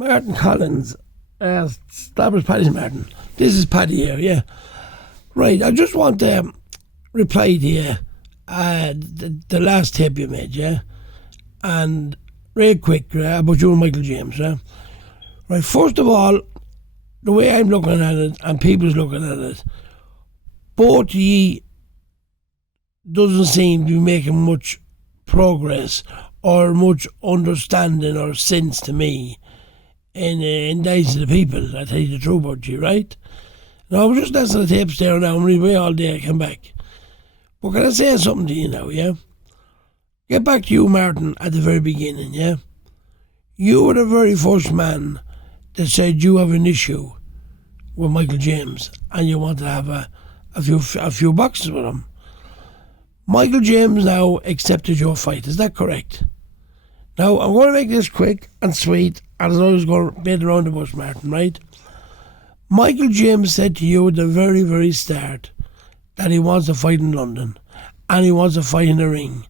Martin Collins, Slobbers Paddy's Martin. This is Paddy here, yeah. Right, I just want to reply to you, the last tape you made, yeah? And real quick, about you and Michael James, yeah? Right, first of all, the way I'm looking at it, and people's looking at it, both ye doesn't seem to be making much progress or much understanding or sense to me in the eyes of the people. I tell you the truth about you, right? Now, I was just listening to the tapes there now. I'm away all day. I come back. But can I say something to you now, yeah? Get back to you, Martin, at the very beginning, yeah? You were the very first man that said you have an issue with Michael James and you want to have a few boxes with him. Michael James now accepted your fight. Is that correct? Now, I'm going to make this quick and sweet, and I'm always going to beat around the bush, Martin, right? Michael James said to you at the very, very start that he wants to fight in London and he wants to fight in the ring.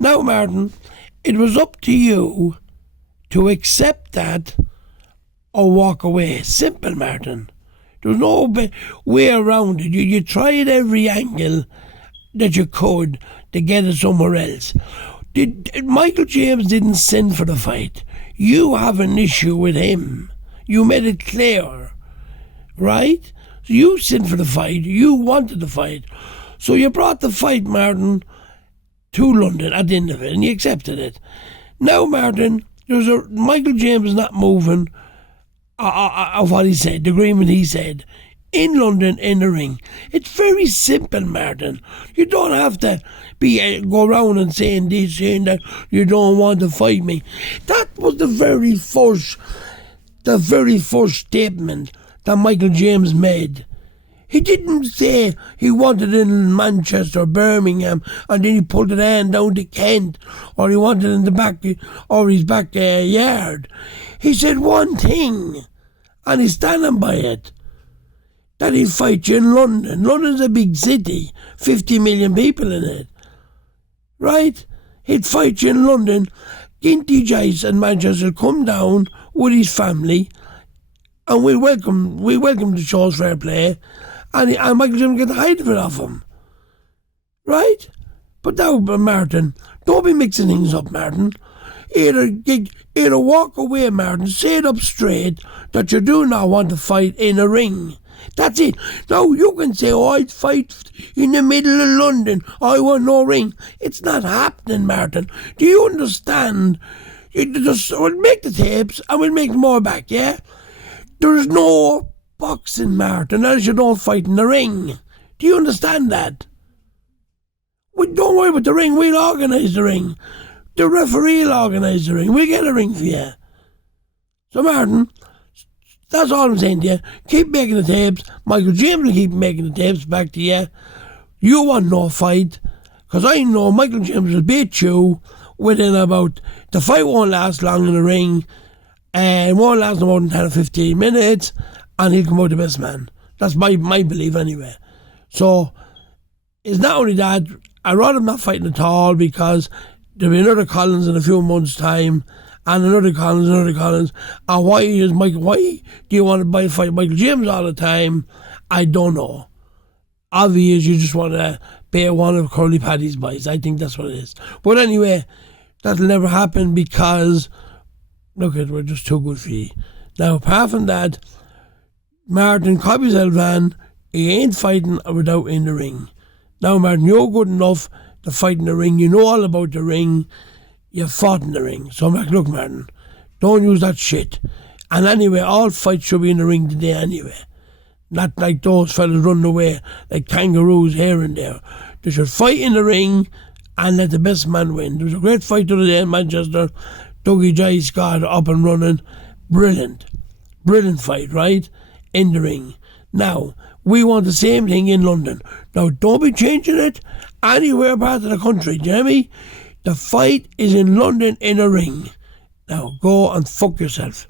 Now, Martin, it was up to you to accept that or walk away. Simple, Martin. There was no way around it. You tried every angle that you could to get it somewhere else. Michael James didn't send for the fight. You have an issue with him. You made it clear, right? So you sent for the fight. You wanted the fight. So you brought the fight, Martin, to London at the end of it, and you accepted it. Now, Martin, Michael James is not moving of what he said, the agreement he said, in London, in the ring. It's very simple, Martin. You don't have to go around and saying this, saying that you don't want to fight me. That was the very first statement that Michael James made. He didn't say he wanted it in Manchester, Birmingham, and then he pulled it down to Kent, or he wanted it in the back, or his backyard. He said one thing, and he's standing by it, that he'd fight you in London. London's a big city, 50 million people in it, right? He'd fight you in London. Ginty Jace and Manchester come down with his family, and we welcome the show's fair play, and Michael James get the height of it off him, right? But now, Martin, don't be mixing things up, Martin. Either walk away, Martin, say it up straight that you do not want to fight in a ring. That's it. Now, you can say, I'd fight in the middle of London. I want no ring. It's not happening, Martin. Do you understand? We'll make the tapes and we'll make more back, yeah? There's no boxing, Martin, as you don't fight in the ring. Do you understand that? Don't worry about the ring. We'll organise the ring. The referee will organise the ring. We'll get a ring for you. So, Martin, that's all I'm saying to you. Keep making the tapes. Michael James will keep making the tapes back to you. You want no fight, because I know Michael James will beat you within about... The fight won't last long in the ring, and won't last no more than 10 or 15 minutes, and he'll come out the best man. That's my belief anyway. So, it's not only that, I'd rather not fighting at all, because there'll be another Collins in a few months' time, and another Collins, and why do you want to fight Michael James all the time? I don't know. Obvious, you just want to pay one of Curly Paddy's buys. I think that's what it is. But anyway, that'll never happen because, look, we're just too good for you. Now, apart from that, Martin copies Elvan. He ain't fighting without in the ring. Now, Martin, you're good enough to fight in the ring. You know all about the ring. You fought in the ring. So I'm like, look, Martin, don't use that shit. And anyway, all fights should be in the ring today anyway. Not like those fellas running away like kangaroos here and there. They should fight in the ring and let the best man win. There was a great fight the other day in Manchester. Dougie J. Scott up and running. Brilliant fight, right? In the ring. Now, we want the same thing in London. Now, don't be changing it anywhere part of the country, Jeremy. The fight is in London in a ring. Now, go and fuck yourself.